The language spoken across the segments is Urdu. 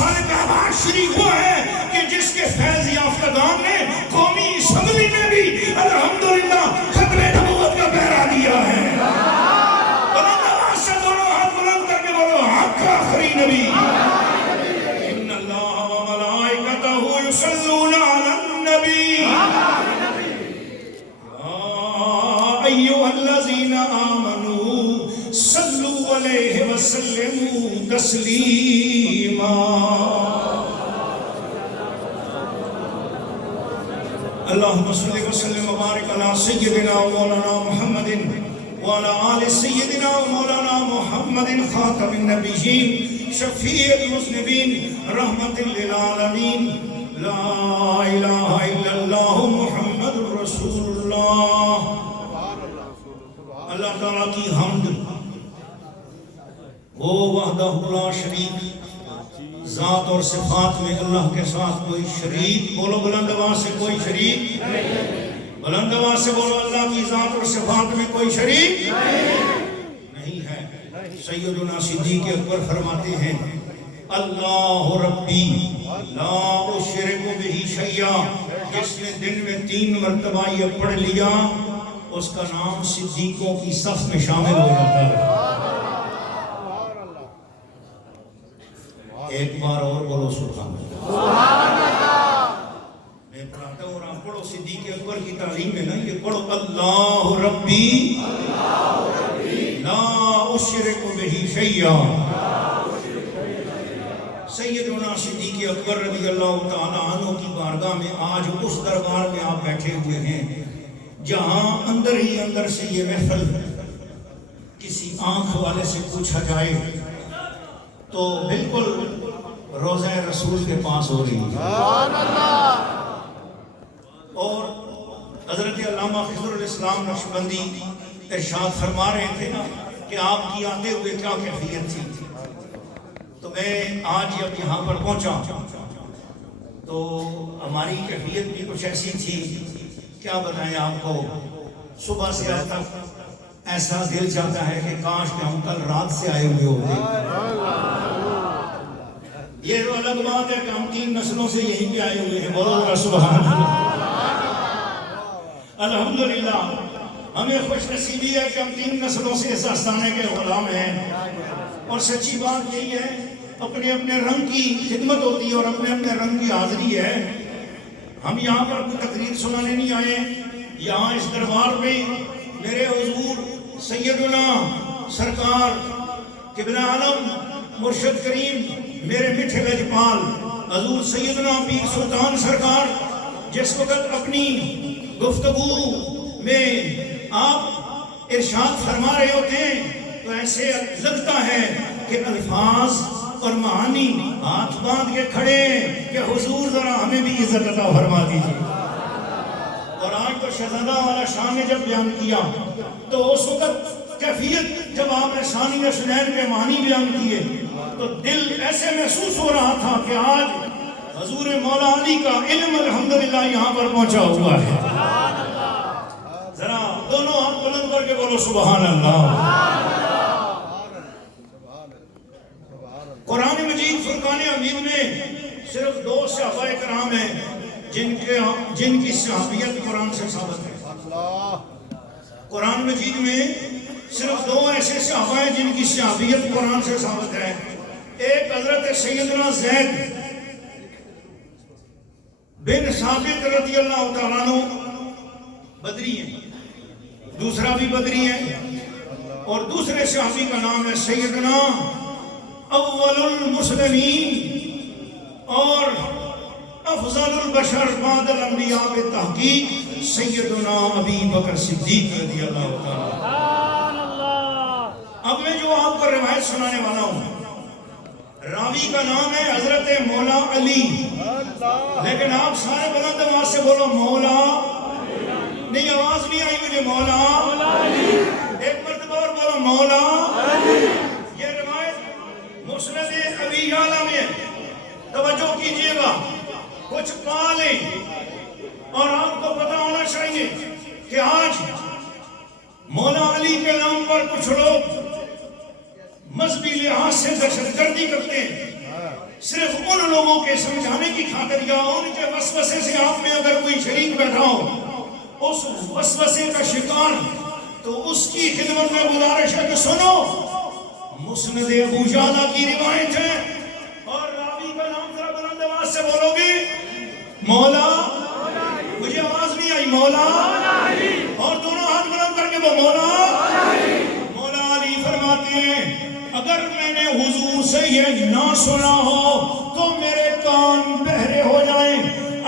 صالح احمد شریف وہ ہے کہ جس کے فیض یافتگان نے قومی اسمبلی میں بھی الحمدللہ ختم نبوت کا پہرا دیا ہے. بلند آواز سے دونوں ہاتھ بلند کر کے بولو حق آخری نبی. ان اللہ و ملائکتہ یصلون علی النبی ایھا الذین آمنوا صلوا علیہ وسلموا تسلیما. اللہم صل وسلم وبارک علی سیدنا و مولانا محمد وعلی آل سیدنا و مولانا محمد خاتم النبیین شفیع المذنبین رحمت للعالمین. لا الہ الا اللہ محمد رسول اللہ. اللہ تعالیٰ کی حمد وہ وحدہ لا شریک، ذات اور صفات میں اللہ کے ساتھ کوئی شریک. بولو بلند آواز سے کوئی شریک. بلند آواز سے بولو اللہ کی ذات اور صفات میں کوئی شریک نہیں ہے. سیدنا صدیق اکبر فرماتے ہیں اللہ ربی لا اشرک بہ شیئا. جس نے دن میں 3 مرتبہ یہ پڑھ لیا اس کا نام صدیقوں کی صف میں شامل ہو جاتا ہے. ایک بار اور بولو سبحان اللہ. میں پڑھاتا ہوں اور آپ پڑھو. صدیق اکبر کی تعلیم ہے نا یہ پڑھو اللہ ربی لا اشرک بہ شیئا. سیدنا صدیق اکبر رضی اللہ تعالیٰ عنہ کی بارگاہ میں آج اس دربار میں آپ بیٹھے ہوئے ہیں جہاں اندر ہی اندر سے یہ محفل کسی آنکھ والے سے پوچھا جائے تو بالکل روضہ رسول کے پاس ہو رہی ہے. اور حضرت علامہ خضر الاسلام نقشبندی ارشاد فرما رہے تھے نا کہ آپ کی آتے ہوئے کیا کیفیت تھی. تو میں آج جب یہاں پر پہنچا تو ہماری کیفیت بھی کچھ ایسی تھی کیا بتائیں آپ کو. صبح سے اب تک ایسا دل چاہتا ہے کہ کاش کہ ہم کل رات سے آئے ہوئے ہوتے. یہ تو الگ بات ہے کہ ہم 3 نسلوں سے یہیں پہ آئے ہوئے ہیں. بولو سبحان اللہ. الحمدللہ ہمیں خوش نصیبی ہے کہ ہم 3 نسلوں سے اس آستانے کے غلام ہیں. اور سچی بات یہی ہے اپنے اپنے رنگ کی خدمت ہوتی ہے اور اپنے اپنے رنگ کی حاضری ہے. ہم یہاں پر کوئی تقریر سنانے نہیں آئے. یہاں اس دربار میں میرے حضور سیدنا سرکار قبلہ عالم مرشد کریم میرے میٹھے لجپال حضور سیدنا پیر سلطان سرکار جس وقت اپنی گفتگو میں آپ ارشاد فرما رہے ہوتے ہیں تو ایسے لگتا ہے کہ الفاظ اور معانی ہاتھ باندھ کے کھڑے کہ حضور ذرا ہمیں بھی عزت عطا فرما دیجیے. اور آج تو شہزادہ والا شان نے جب بیان کیا تو اس وقت کیفیت جب آپ نے ثانی سنین کے معنی بیان کیے تو دل ایسے محسوس ہو رہا تھا کہ آج حضور مولا علی کا علم الحمدللہ یہاں پر پہنچا ہوا ہے. ذرا دونوں ہاتھ بلند کر کے بولو سبحان اللہ. قرآن مجید فرقان حمید میں صرف 2 صحابہ کرام ہیں جن کی صحابیت قرآن سے ثابت ہے. قرآن مجید میں صرف 2 ایسے صحابہ ہیں جن کی صحابیت قرآن سے ثابت ہے. ایک حضرت سیدنا زید بن ثابت رضی اللہ تعالیٰ عنہ بدری ہیں. دوسرا بھی بدری ہے اور دوسرے صحابی کا نام ہے سیدنا اول المسلمین اور افضل البشر بعد الانبیاء بالتحقیق سیدنا ابی بکر صدیق رضی اللہ تعالیٰ. اب میں جو آپ کو روایت سنانے والا ہوں راوی کا نام ہے حضرت مولا علی. لیکن آپ سارے بلند آواز سے بولو مولا. نہیں آواز نہیں آئی مجھے. مولا ایک مرتبہ اور بولو مولا. یہ روایت مسند ابی یعلا میں توجہ کیجئے گا. کچھ پا لیں اور آپ کو پتا ہونا چاہیے کہ آج مولا علی کے نام پر کچھ لوگ مذہبی لحاظ سے دہشت گردی کرتے ہیں. صرف ان لوگوں کے سمجھانے کی خاطر یا ان کے وسوسے سے آپ میں اگر کوئی شریک بیٹھا ہو اس وسوسے کا شکار، تو اس کی خدمت میں گزارش ہے کہ سنو، مسند ابو یعلا کی روایت ہے اور راوی کا نام ذرا بلند آواز سے بولو گے، مولا، مجھے آواز نہیں آئی، مولا، اور دونوں ہاتھ بلند کر کے وہ مولا علی فرماتے ہیں اگر میں نے حضور سے یہ نہ سنا ہو تو میرے کان بہرے ہو جائیں،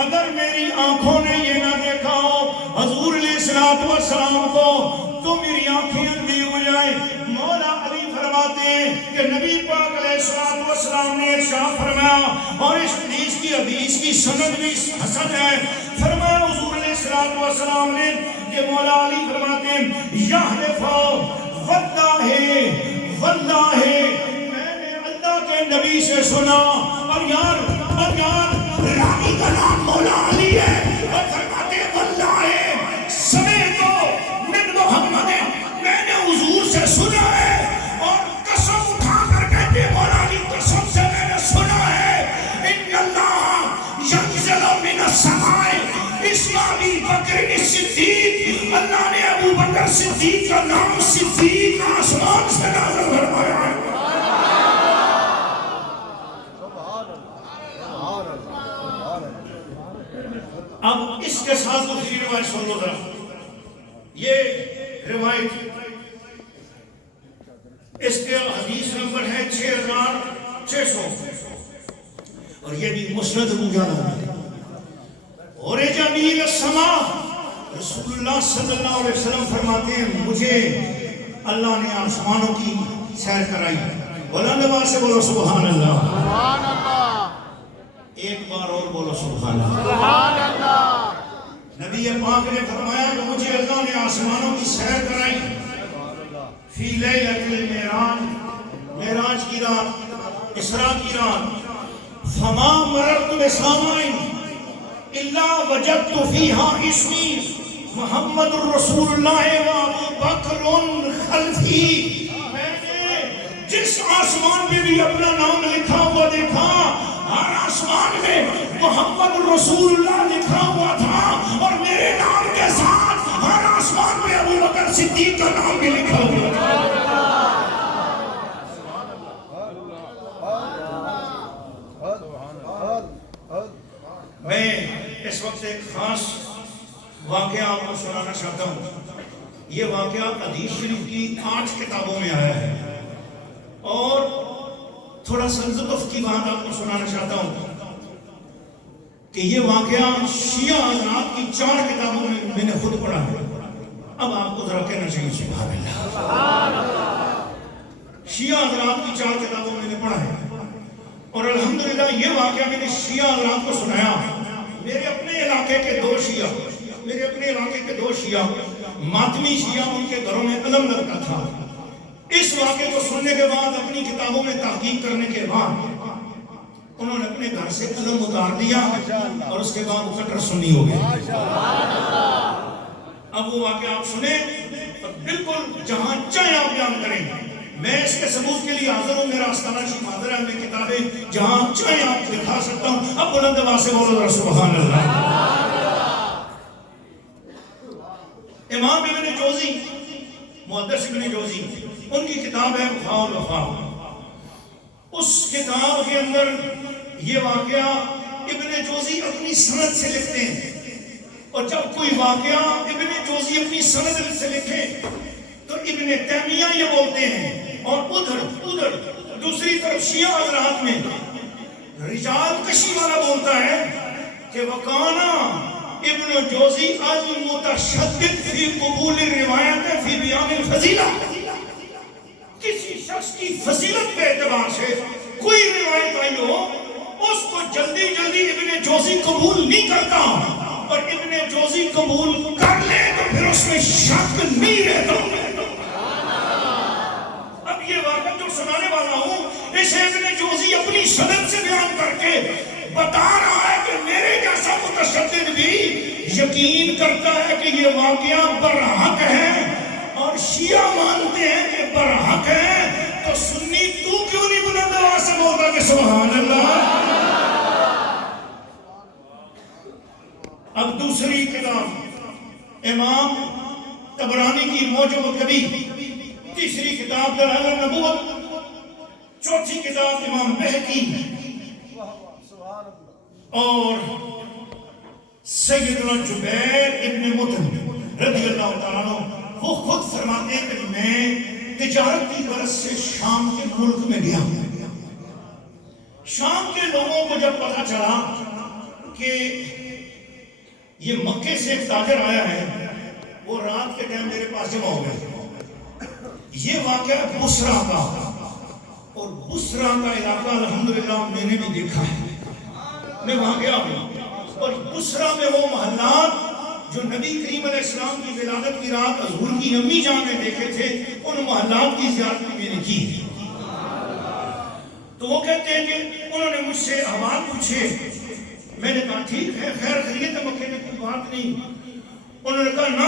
اگر میری آنکھوں نے یہ نہ دیکھا ہو حضور علیہ السلام کو تو میری آنکھیں اندھی ہو جائیں۔ مولا علی فرماتے ہیں کہ نبی پاک علیہ السلام نے ارشاد فرمایا، اور اس حدیث کی سند بھی حسن ہے، فرمایا حضور علیہ السلام نے کہ مولا علی فرماتے ہیں یحلفو واللہ میں نے اللہ کے نبی سے سنا، اور یار راوی کا نام مولا علی ہے، اور فرماتے ہیں واللہ سمیتو من محمد، میں نے حضور سے سنا ہے، اور قسم اٹھا کر کہتے ہیں مولا علی قسم سے میں نے سنا ہے، ان اللہ ینزل من السماء اسم ابی بکر صدیق، اللہ نے ابو بکر صدیق کا نام صدیق آسمان سے نازل فرمایا ہے۔ اب اس کے ساتھ دوسری روایت سن لو ذرا، یہ روایت اس کے حدیث نمبر ہے 6600 اور یہ بھی مسند ابو یعلا ہے۔ اور جمیل السماء، رسول اللہ صلی اللہ علیہ وسلم فرماتے ہیں مجھے اللہ نے آسمانوں کی سیر کرائی، بلند آواز سے بولو سبحان اللہ، سبحان اللہ، ایک بار اور بولو سبحان اللہ۔ سبحان اللہ۔ نبی پاک نے فرمایا کہ مجھے اللہ نے آسمانوں کی سیر کرائی، فی لیلۃ المعراج، معراج کی رات، اسراء کی رات، فما مررت بسامائن الا وجدت فیہا اسمی محمد الرسول اللہ و ابو بکر خلفی، میں نے جس آسمان پہ بھی اپنا نام لکھا ہوا دیکھا، ہر آسمان میں محمد الرسول اللہ لکھا ہوا تھا، اور میرے نام کے ساتھ ہر آسمان میں ابو بکر صدیق کا نام بھی لکھا ہوا تھا۔ میں اس وقت ایک خاص واقعہ آپ کو سنانا چاہتا ہوں۔ یہ واقعہ حدیث شریف کی 8 کتابوں میں آیا ہے، اور تھوڑا سا لطف کی بات آپ کو سنانا چاہتا ہوں کہ یہ واقعہ شیعہ حضرات کی 4 کتابوں میں نے خود پڑھا ہے۔ اب آپ کو ذرا کہنا چاہیے سبحان اللہ، شیعہ حضرات کی 4 کتابوں میں نے پڑھا ہے، اور الحمدللہ یہ واقعہ میں نے شیعہ حضرات کو سنایا۔ میرے اپنے علاقے کے 2 شیعہ ماتمی شیعہ، ان کے گھروں میں علم لگتا تھا۔ اس واقعے کو سننے کے بعد اپنی کتابوں میں تحقیق کرنے کے بعد انہوں نے اپنے گھر سے علم اتار دیا، اور اس کے بعد کٹر سنی ہو گئے۔ اب وہ واقعہ آپ سنیں اور بالکل جہاں چاہیں آپ بیان کریں، میں اس کے ثبوت کے لیے حاضر ہوں، میرا آستانہ شریف حاضر ہے، میں کتابیں جہاں چاہیں آپ دکھا سکتا ہوں۔ اب بلند آواز سے بولو ذرا سبحان اللہ۔ امام ابن جوزی، محدث ابن جوزی، ان کی کتاب ہے وفاء الوفا، اس کتاب کے اندر یہ واقعہ ابن جوزی اپنی سند سے لکھتے ہیں، اور جب کوئی واقعہ ابن جوزی اپنی سند سے لکھے تو ابن تیمیہ یہ بولتے ہیں، اور ادھر دوسری طرف شیعہ حضرات میں رجال کشی والا بولتا ہے کہ وکانا ابن جوزی المتشدد فی قبول الروایت فی بیان الفضیلہ، کسی شخص کی فضیلت کے اعتبار سے کوئی روایت آئی ہو اس کو جلدی ابن جوزی قبول نہیں کرتا، اور ابن جوزی قبول کر لے تو پھر اس میں شک نہیں رہتا۔ اب یہ واقعہ جو سنانے والا ہوں اسے ابن جوزی اپنی سند سے بیان کر کے بتا رہا ہے کہ میرے جیسا متشدد بھی یقین کرتا ہے کہ یہ واقعہ برحق ہے، اور شیعہ مانتے ہیں کہ برحق ہے، تو سنی تو کیوں نہیں بلند آواز سے بولتا کہ سبحان اللہ. اب دوسری کتاب امام طبرانی کی موجم الکبیر، تیسری کتاب دلائل النبوت، چوتھی کتاب امام بہقی اور سیدنا جبیر ابن مطعم رضی اللہ تعالیٰ عنہ وہ خود فرماتے ہیں کہ میں تجارت کی غرض سے شام کے ملک میں گیا. شام کے لوگوں کو جب پتا چلا کہ یہ مکے سے ایک تاجر آیا ہے، وہ رات کے ٹائم میرے پاس جمع ہو گئے. یہ واقعہ بصرہ کا، اور بصرہ کا علاقہ الحمدللہ میں نے بھی دیکھا ہے، میں وہاں گیا ہوں. اور بصرہ میں وہ محلات جو نبی کریم علیہ السلام کی ولادت کی رات حضور کی امی جان نے دیکھے تھے، ان محلات کی زیارت میں نے کی. تو وہ کہتے ہیں کہ انہوں نے مجھ سے احوال پوچھے. میں نے کہا ٹھیک ہے، خیر خیریت ہے، مکے میں کوئی بات نہیں. انہوں نے کہا نا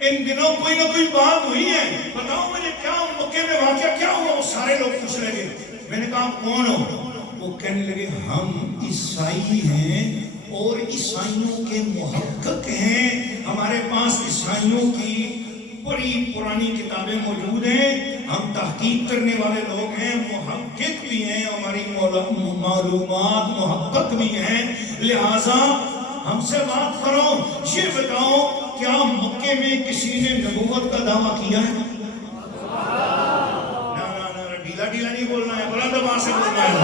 ان دنوں کوئی نہ کوئی بات ہوئی ہے، بتاؤ مجھے کیا مکے میں واقعہ کیا ہوا. وہ سارے لوگ پوچھ لگے. میں نے کہا کون ہو؟ وہ کہنے لگے ہم عیسائی ہیں اور عیسائیوں کے محقق ہیں، ہمارے پاس عیسائیوں کی بڑی پرانی کتابیں موجود ہیں، ہم تحقیق کرنے والے لوگ ہیں، محقق بھی ہیں، ہماری معلومات محقق بھی ہیں، لہٰذا ہم سے بات کرو. یہ بتاؤ کیا مکے میں کسی نے نبوت کا دعویٰ کیا ہے؟ نا ڈھیلا ڈھیلا نہیں بولنا ہے، بلند آواز سے بولنا ہے.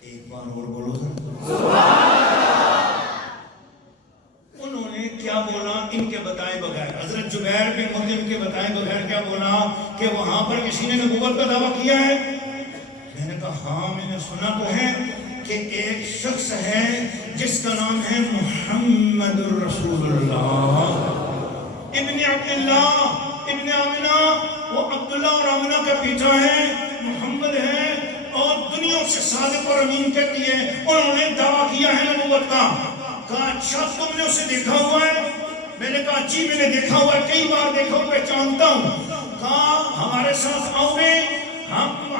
ایک بار اور بولو انہوں نے کیا بولا ان کے بتائے بغیر؟ حضرت جبیر بن مطعم کے بتائے بغیر کیا بولا کہ وہاں پر کسی نے نبوت کا دعویٰ کیا ہے؟ میں نے کہا ہاں میں نے سنا تو ہے کہ ایک شخص ہے جس کا نام ہے محمد الرسول اللہ ابن عبداللہ ابن آمنہ. وہ عبداللہ اور آمنہ کا بیٹا ہے، محمد ہے، اور دنیا سے صادق اور امین کہتی ہے. انہوں نے دعویٰ کیا ہے نبوت کا. کہا اچھا تم نے اسے دیکھا ہوا ہے؟ میں نے کہا جی میں نے دیکھا ہوا ہے، کئی بار دیکھا ہوں، پہچانتا ہوں. کہا ہمارے ساتھ آؤ گے،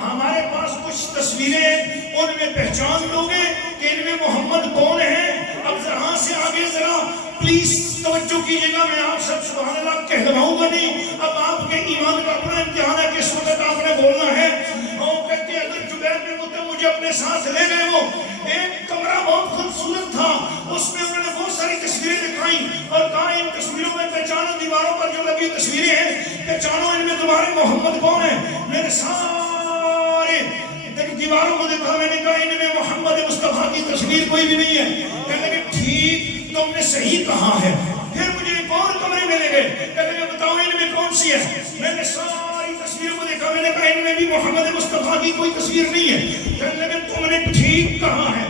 ہمارے پاس کچھ تصویریں، ان میں پہچان لو گے کہ ان میں محمد کون ہے. اب ذرا سے آگے ذرا پلیز توجہ کیجئے گا، میں آپ سب سبحان اللہ کہلواؤں گا نہیں. اب آپ کے ایمان کا اپنا امتحان ہے، کس وقت آپ نے بولنا ہے. اور کہتے ہیں اگر جبیر بن مطعم مجھے اپنے ساتھ لے گئے. وہ ایک کمرہ بہت خوبصورت تھا، اس میں انہوں نے بہت ساری تصویریں دکھائیں اور کہا ان تصویروں میں پہچانو، دیواروں پر جو لگی تصویریں ہیں پہچانو ان میں تمہارے محمد کون ہے. میں نے سارے دیواروں کو دیکھا، میں نے کہا ان میں محمد مصطفیٰ کی تصویر کوئی بھی نہیں ہے. کہنے لگے ٹھیک تم نے صحیح کہا ہے. پھر مجھے ایک اور کمرے میں لے گئے، کہنے لگے بتاؤ ان میں کون سی ہے. میں نے ساری تصویروں کو دیکھا، میں نے کہا ان میں بھی محمد مصطفیٰ کی کوئی تصویر نہیں ہے. کہنے لگے تم نے ٹھیک کہا ہے،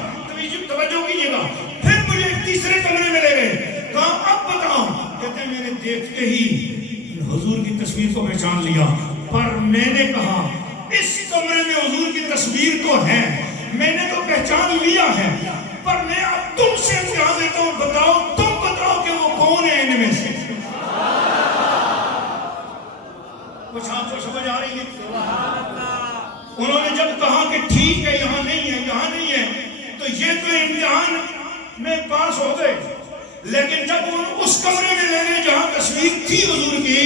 توجہ کیجیے گا. پھر مجھے ایک تیسرے کمرے میں لے گئے، کہا اب بتاؤ. کہتے ہیں میں نے دیکھتے ہی حضور کی تصویر کو پہچان لیا، پر میں نے کہا اس کمرے میں حضور کی تصویر تو ہے، میں نے تو پہچان لیا ہے، پر میں اب تم سے امتحان دیتا ہوں، بتاؤ تم بتاؤ کہ وہ کون ہے ان میں سے. کچھ آپ کو سمجھ آ رہی ہے؟ انہوں نے جب کہا کہ ٹھیک ہے یہاں نہیں ہے، یہاں نہیں ہے، تو یہ تو امتحان میں پاس ہو گئے. لیکن جب ان اس کمرے میں لے گئے جہاں تصویر تھی حضور کی،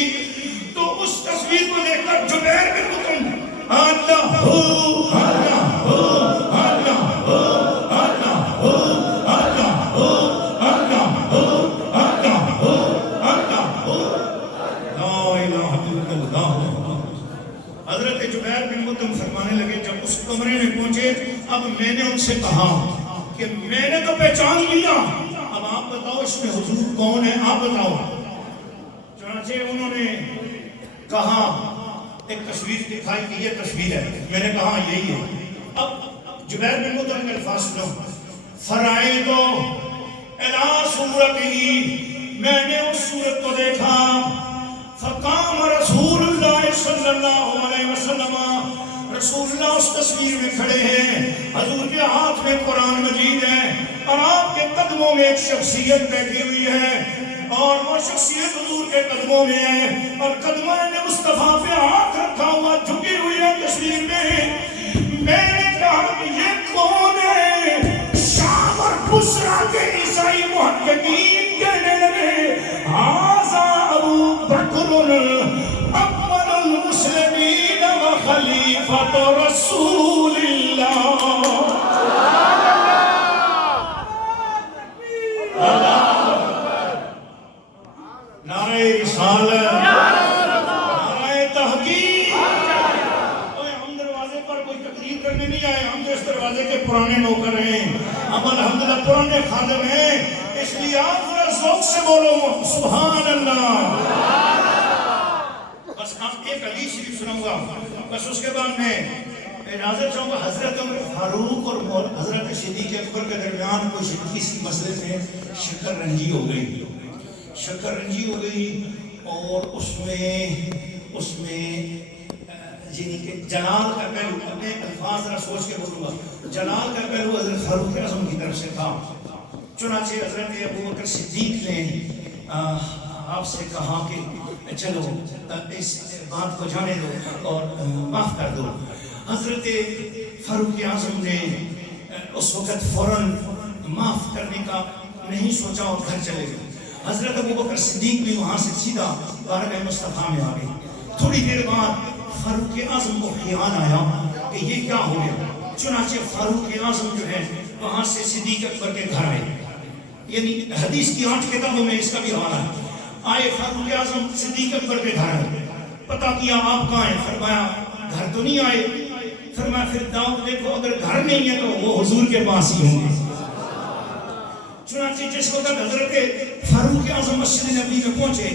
تو اس تصویر کو دیکھ کر جبیر بن مطعم اللہ ہو اللہ ہو اللہ ہو اللہ ہو اللہ ہو اللہ ہو اللہ ہو اللہ ہو لا الہ الا اللہ. حضرت جبیر بن مطعم فرمانے لگے جب اس کمرے میں پہنچے، اب میں نے ان سے کہا کہ میں نے تو پہچان لیا، اب آپ بتاؤ اس میں حضور کون ہے، آپ بتاؤ. چنانچہ انہوں نے کہا ایک تصویر دکھائی کہ یہ تصویر ہے. میں نے کہا یہی ہے. اب جبیر بن مطعم کے الفاظ سنو. فرائض الی صورتہ، میں نے اس صورت کو دیکھا. فقام رسول اللہ صلی اللہ علیہ وسلم، رسول اللہ اس تصویر میں کھڑے ہیں، حضور کے ہاتھ میں قرآن مجید ہے، اور آپ کے قدموں میں ایک شخصیت بیٹھی ہوئی ہے، اور وہ شخصیت حضور کے قدموں میں ہے، اور قدموں نے مصطفیٰ پہ ہاتھ رکھا ہوا جھکی ہوئی ہے. تصویر میں نے کہا کہ یہ کون ہے؟ شام اور بصرہ کے عیسائی محققین کہنے لگے ھذا ابو بکر اول المسلمین و خلیفۃ رسول اللہ. نعرہ رسالت، نعرہ تحقیق. ہم دروازے پر کوئی تقریر کرنے نہیں آئے، ہم تو اس دروازے کے پرانے نوکر ہیں، ہم الحمدللہ پرانے خادم ہیں. اس لیے آپ ذرا ذوق سے بولو سبحان اللہ. بس آپ ایک حدیث شریف سناؤں گا، بس اس کے بعد میں اجازت چاہوں گا. حضرت عمر فاروق اور حضرت صدیق اکبر کے درمیان کوئی کسی مسئلے میں شکر رنجی ہو گئی، شکر رنجی ہو گئی، اور اس میں یعنی کہ جلال کا پہلو، اپنے الفاظ ذرا سوچ کے بولوں گا، جلال کا پہلو حضرت فاروق اعظم کی طرف سے تھا. چنانچہ حضرت ابو بکر صدیق نے آپ سے کہا کہ چلو اس بات کو جانے دو اور معاف کر دو. حضرت فاروق اعظم نے اس وقت فوراً معاف کرنے کا نہیں سوچا اور گھر چلے گئے. حضرت ابو بکر صدیق بھی وہاں سے سیدھا بارگاہ مصطفیٰ میں آ گئے. تھوڑی دیر بعد فاروق اعظم کو خیال آیا کہ یہ کیا ہو گیا. چنانچہ فاروق اعظم جو ہے وہاں سے صدیق اکبر کے گھر آئے. یعنی حدیث کی 8 کتابوں میں اس کا بھی حوالہ ہے. آئے فاروق اعظم صدیق اکبر کے گھر آئے، پتہ کیا آپ کہاں ہیں؟ فرمایا گھر تو نہیں آئے. فرمایا پھر داؤد دیکھو اگر گھر نہیں ہے تو وہ حضور کے پاس ہی ہوں گے. چنانچہ جس وقت حضرت فاروق اعظم مسجد نبی میں پہنچے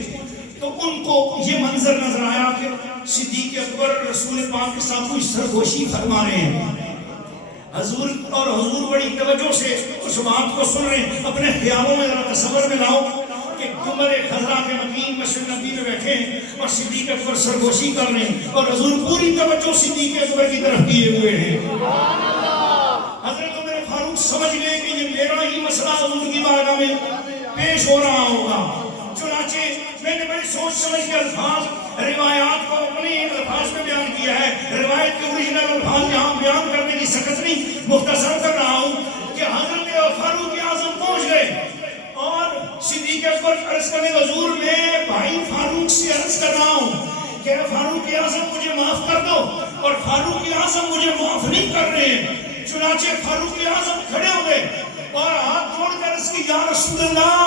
تو ان کو یہ منظر نظر آیا کہ صدیق اکبر رسول پاک کے ساتھ کوئی سرگوشی فرما رہے ہیں. حضور بڑی توجہ سے اس بات کو سن رہے ہیں. اپنے خیالوں میں ذرا تصور میں لاؤ کہ گنبد خضرا کے مکین مسجد نبی میں بیٹھے ہیں اور صدیق اکبر سرگوشی کر رہے ہیں اور حضور پوری توجہ صدیق اکبر کی طرف کیے ہوئے ہیں. حضرت عمر فاروق سمجھ گئے کہ یہ میرا ہی مسئلہ حضور کی بارگاہ میں پیش ہو رہا ہوگا. چنانچہ میں نے بڑی سوچ سمجھ کے الفاظ روایات کو اپنے الفاظ میں بیان کیا ہے. روایت کے اوریجنل الفاظ یہاں بیان کرنے کی سکت نہیں، مختصر کر رہا ہوں کہ حضرت فاروق اعظم پہنچ گئے اور صدیق اکبر عرض کرنے حضور میں بھائی فاروق سے عرض کر رہا ہوں کہ فاروق اعظم مجھے معاف کر دو، اور فاروق اعظم مجھے معاف نہیں کر رہے ہیں. چنانچہ فاروق اعظم کھڑے ہو گئے اور ہاتھ جوڑ کر اس کی یا رسول اللہ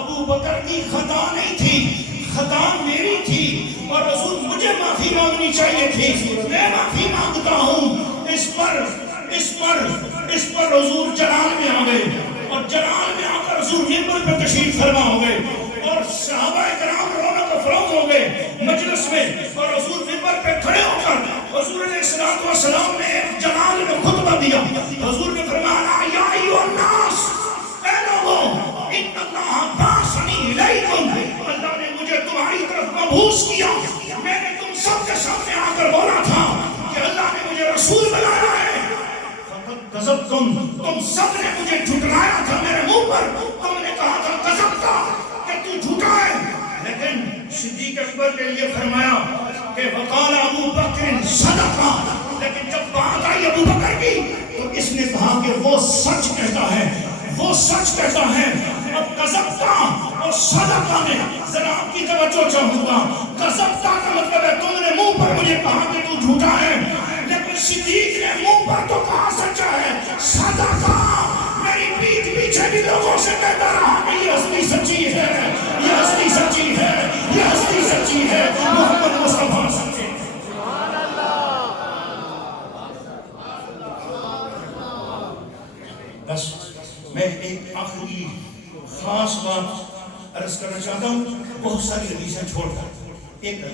ابو بکر کی خطا نہیں تھی، خطا میری تھی اور حضور مجھے معافی مانگنی چاہیے تھی، میں معافی مانگتا ہوں. اس پر حضور جلال میں آ گئے اور جلال میں آ کر حضور منبر پر تشریف فرما ہو گئے اور صحابہ کرام رونق افروز ہو گئے مجلس میں. اور حضور منبر پہ کھڑے ہو کر حضور علیہ السلام نے ایک جلال میں خطبہ دیا. حضور نے فرمایا یا ایھا الناس، اے لوگوں، ان اللہ بعثنی الیکم، اللہ نے مجھے تمہاری طرف مبعوث کیا. میں نے تم سب کے سامنے آ کر بولا تھا کہ اللہ نے مجھے رسول بنایا ہے. فقط کذبتم، تم سب نے مجھے جھٹلایا تھا میرے منہ پر، تم نے کہا تھا کذبتا کہ تو جھوٹا ہے. لیکن صدیق اکبر کے لیے فرمایا کہ وقال ابو بکر صدقہ، لیکن جب بات آئی ابو بکر کی تو اس نے کہا کہ وہ سچ کہتا ہے، وہ سچ کہتا ہے. اب کذبتا اور صدقہ میں ذرا آپ کی توجہ چاہوں گا. کذبتا کا مطلب ہے تم نے منہ پر مجھے کہا کہ تو جھوٹا ہے، لیکن صدیق نے منہ پر تو کہا سچا ہے. صدقہ میری پیٹھ پیچھے بھی لوگوں سے کہتا رہا کہ یہ ہستی سچی ہے، یہ ہستی سچی ہے، یہ ہستی سچی ہے، محمد مصطفیٰ سچے. بس میں ایک آخری خاص بات عرض کرنا چاہتا ہوں، بہت ساری حدیثیں چھوڑ کر. ایک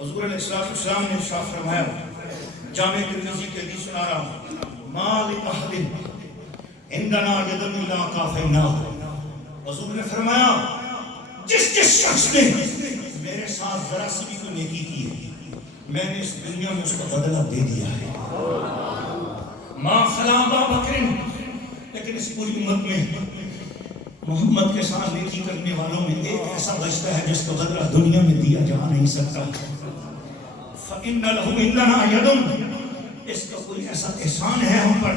حضور علیہ السلام نے ارشاد فرمایا، جامع ترمذی کی حدیث سنا رہا ہوں، ما لأحد عندنا يد الا كافيناه. حضور نے فرمایا جس شخص نے میرے ساتھ ذرا سی بھی کوئی نیکی کی ہے میں نے اس دنیا میں اس کا بدلہ دے دیا ہے. ما خلا ابا بکر، لیکن اس پوری امت میں محمد کے ساتھ نیکی کرنے والوں میں ایک ایسا بچتا ہے جس کا بدلہ دنیا میں دیا جا نہیں سکتا. فإن له عندنا يد، اس کا کوئی ایسا احسان ہے ہم پر،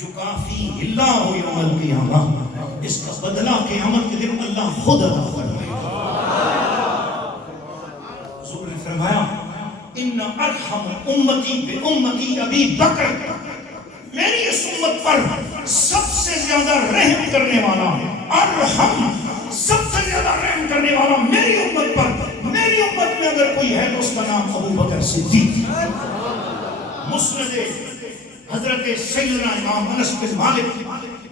یکافی اللہ یوم القیامہ، اس کا بدلہ قیامت کے دن اللہ خود ادا فرمائے گا۔ حضور نے فرمایا ان ارحم امتی بامتی ابی بکر، میری اس امت پر سب سے زیادہ رحم کرنے والا، ارحم سب سے زیادہ رحم کرنے والا میری امت پر، میری امت میں اگر کوئی ہے تو اس کا نام ابو بکر صدیق۔ مسند حضرت سیدنا امام انس بن مالک،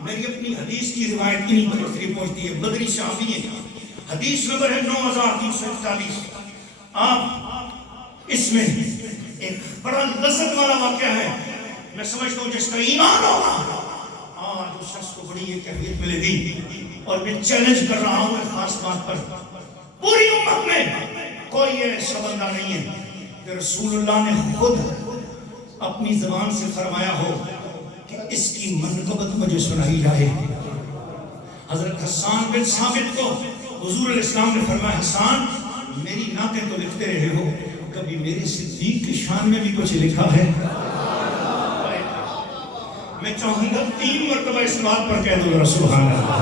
میری اپنی حدیث کی روایت انہی پر تشریف پہنچتی ہے، بدری صحابی ہے، حدیث نمبر ہے 9341۔ آپ اس میں ایک بڑا لذت والا واقعہ ہے، میں سمجھتا ہوں جس کا ایمان ہوگا آج اس شخص کو بڑی یہ کیفیت ملے گی۔ اور میں چیلنج کر رہا ہوں ایک خاص بات پر، پوری امت میں کوئی ایسا بندہ نہیں ہے کہ رسول اللہ نے خود اپنی زبان سے فرمایا ہو کہ اس کی منقبت مجھے سنائی جائے۔ حضرت حسان بن ثابت کو حضور علیہ السلام نے فرمایا حسان میری نعتیں تو لکھتے رہے ہو، کبھی میرے صدیق کی شان میں بھی کچھ لکھا ہے؟ میں چاہوں گا 3 مرتبہ اس بات پر کہہ دوں سبحان اللہ،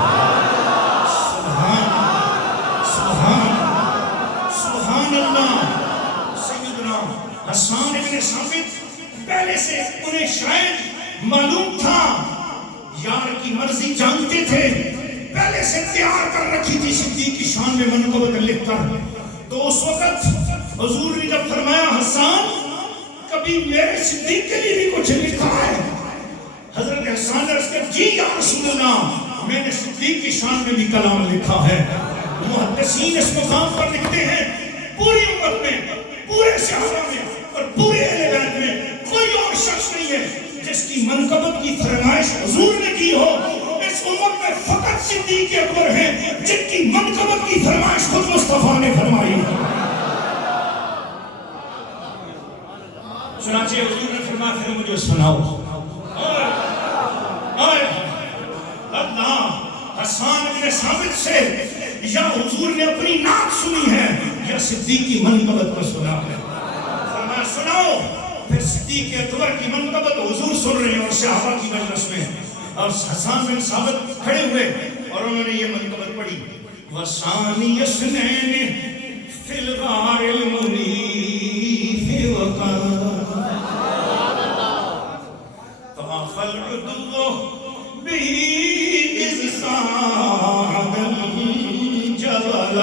سبحان سبحان سبحان اللہ۔ سیدنا حسان ابن ثابت پہلے سے انہیں شاید معلوم تھا، یار کی مرضی جانتے تھے، پہلے سے تیار کر رکھی تھی صدیق کی شان میں منقبت لکھ کر۔ تو اس وقت حضور نے جب فرمایا حسان کبھی میرے صدیق کے لیے بھی کچھ لکھا ہے؟ حضرت حسان نے عرض کیا جی یا رسول اللہ میں نے صدیق کی شان میں بھی کلام لکھا ہے۔ محدثین اس مقام پر لکھتے ہیں پوری امت میں، پورے صحابہ میں اور پورے اہل بیت میں کوئی اور شخص نہیں ہے جس کی منقبت کی فرمائش حضور نے کی ہو۔ اس امت میں فقط صدیق اکبر ہیں جن کی منقبت کی فرمائش خود مصطفیٰ نے فرمائی۔ چنانچہ حضور نے فرمایا پھر مجھے سناؤ۔ اللہ حسان ابن ثابت سے یا حضور نے اپنی نعت سنی ہے یا صدیق کی منقبت کو سنا ہے؟ فرمایا سناؤ۔ پھر صدیق اکبر کی منقبت حضور سن رہے ہیں اور صحابہ کی مجلس میں، اور حسان بن ثابت کھڑے ہوئے اور انہوں نے یہ منقبت پڑھی وَثَانِيَ اثْنَيْنِ فِي الْغَارِ الْمُنِيفِ وَقَالَ طَافَ الْعُدُوُّ بِهِ إِذْ صَعَدَ الْجَبَلَ۔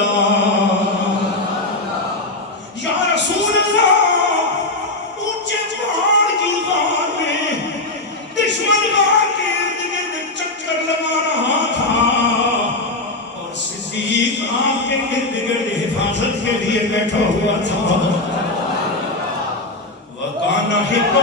یا رسول اللہ اونچے پہاڑ کی غار میں دشمن غار کے ارد گرد چکر لگا رہا تھا اور صدیق آپ کے ارد گرد حفاظت کے لیے بیٹھا ہوا تھا۔ وَقَانَ حِبَّ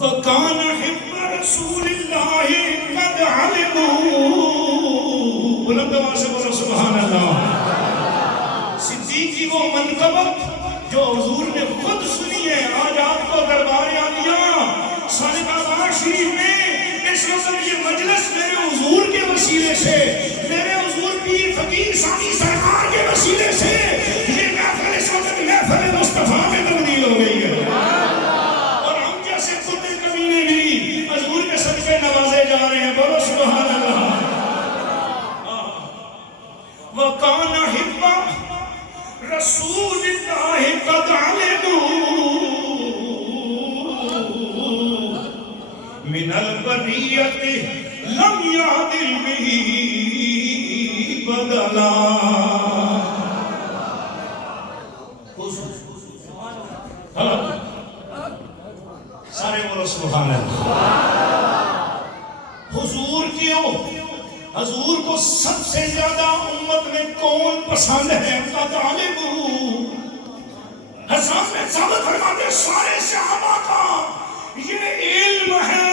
وَكَانَ حِبَّ رَسُولِ اللَّهِ قَدْ عَلِمُوا۔ بلند آواز سے بولو سبحان اللہ۔ صدیق کی وہ منقبت جو حضور نے خود سنی ہے، آج آپ کو دربار عالیہ صادقہ شریف میں اس وقت یہ مجلس میرے حضور کے وسیلے سے، میرے حضور پیر فقیر ثانی سرکار کے وسیلے سے یہ محفل اس وقت محفل مصطفیٰ میں تبدیل ہو گئی ہے، اور ہم جیسے کتے کمینے بھی حضور کے صدقے نوازے جا رہے ہیں۔ بولو سبحان اللہ۔ وَقَانَ حِبَّ رَسُولِ اللَّهِ قَدْ عَلِمُوا مِنَ الْبَرِيَّةِ لَمْ يَعْدِلْ بِهِ بَدَلًا۔ سارے بولو سبحان اللہ۔ حضور کو سب سے زیادہ امت میں کون پسند ہے؟ قد عَلِمُوا۔ حسان بن ثابت فرماتے سارے صحابہ کا یہ علم ہے،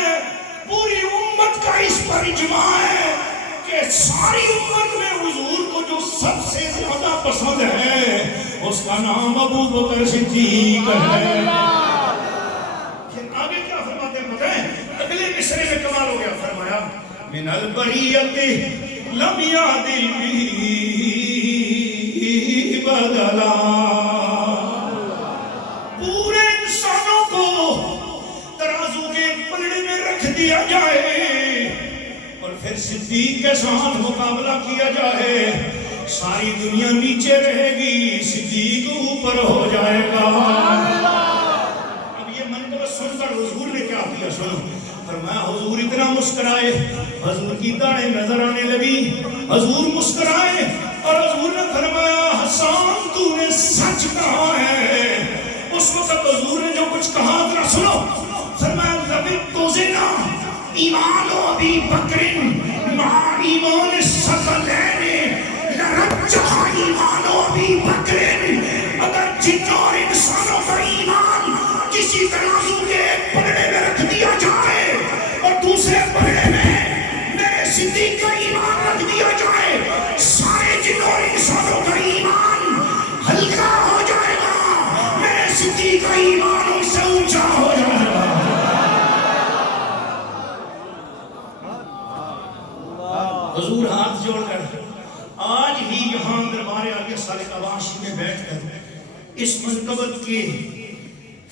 پوری امت کا اس پر اجماع ہے کہ ساری امت میں حضور کو جو سب سے زیادہ پسند ہے اس کا نام ابو بکر صدیق ہے. پھر آگے کیا فرماتے ہیں پتہ ہے؟ اگلے مصرے میں کمال ہو گیا. فرمایا من البریت لم یعدل بھی بدلا. پورے انسانوں کو ترازو کے پلڑے میں رکھ دیا جائے اور پھر صدیق کے ساتھ مقابلہ کیا جائے. ساری دنیا نیچے رہے گی, صدیق اوپر ہو جائے گا. اب یہ منقبت سن کر حضور نے کیا کیا سنو. فرمایا حضور اتنا مسکرائے, حضور کی داڑھیں نظر آنے لگی, حضور مسکرائے اور حضور نے فرمایا حسان تو نے سچ کہا ہے. اس وقت حضور نے جو کچھ کہا ذرا سنو. فرمایا لبت تو زنا ایمان و ابی بکر مع ایمان الثقلین لرجح ایمان و ابی بکر. اگر جن اور انسانوں کا ایمان کسی ترازو کے ایک پلڑے میں رکھ دیا جائے اور دوسرے پلڑے میں میرے صدیق کا ایمان رکھ دیا جائے, سارے جن اور انسانوں کا ایمان ہلکا ہو جائے گا, میرے صدیق کا ایمان ان سے اونچا ہو جائے گا. حضور ہاتھ جوڑ کر آج ہی یہاں دربار عالیہ سالک آباشی میں بیٹھ کر اس منقبت کے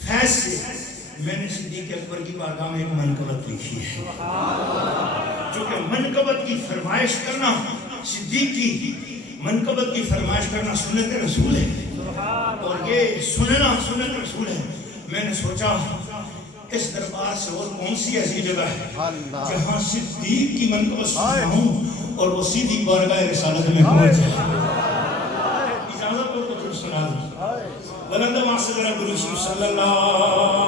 فیض سے میں نے صدیق اکبر کی بارگاہ میں ایک منقبت لکھی ہے. جو کہ منقبت کی فرمائش کرنا, صدیق کی منقبت کی فرمائش کرنا سنت رسول ہے, اور یہ سننا سنت رسول ہے. میں نے سوچا اس دربار سے اور کون سی ایسی جگہ ہے جہاں صدیق کی منقبت سنتا ہوں اور وہ سیدھی بارگاہ رسالت میں پہنچ جائے. اجازت ہو تو پھر سنا دوں. بلند معصر رب رسول صلی اللہ